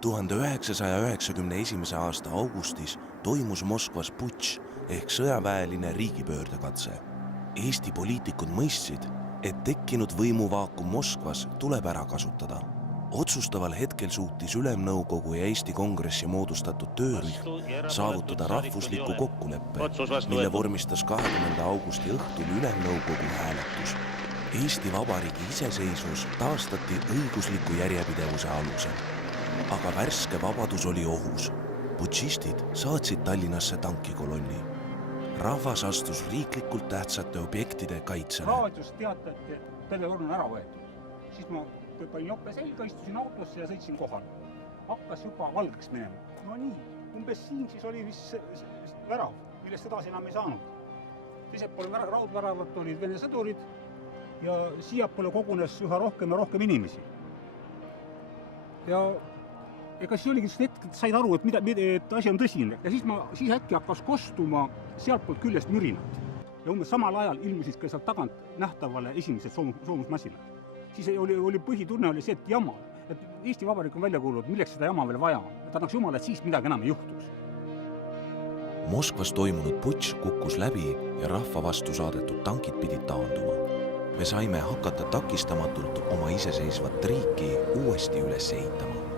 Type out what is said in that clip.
1991. aasta augustis toimus Moskvas putš ehk sõjaväeline riigipöördekatse. Eesti poliitikud mõistsid, et tekkinud võimuvaakum Moskvas tuleb ära kasutada. Otsustaval hetkel suutis Ülemnõukogu ja Eesti Kongressi moodustatud töörühm saavutada rahvusliku kokkuleppe, mille vormistas 20. augusti õhtul Ülemnõukogu hääletus. Eesti Vabariigi iseseisvus taastati õigusliku järjepidevuse alusel. Aga värske vabadus oli ohus. Putšistid saatsid Tallinnasse tankikolonni. Rahvas astus riiklikult tähtsate objektide kaitsele. Raadios teatati, et televorm on ära võetud. Siis ma panin jope selga, istusin autosse ja sõitsin kohal. Hakkas juba valgeks minema. No nii, umbes siin siis oli vist värav, millest edasi enam ei saanud. Teiselt poole raudväravat olid Vene sõdurid ja siiapoole kogunes üha rohkem ja rohkem inimesi. Ja ega siis oligi hetk, et said aru, et asi on tõsine. Ja siis äkki hakkas kostuma sealtpoolt küljest mürinat. Ja umbes samal ajal ilmusid ka sealt tagant nähtavale esimesed soomusmasinad. Siis oli põhitunne oli see, et jama. Et Eesti Vabariik on välja kuulunud, milleks seda jama veel vaja on. Et annaks Jumal, et siis midagi enam ei juhtus. Moskvas toimunud putš kukkus läbi ja rahva vastu saadetud tankid pidid taanduma. Me saime hakata takistamatult oma iseseisvat riiki uuesti üles ehitama.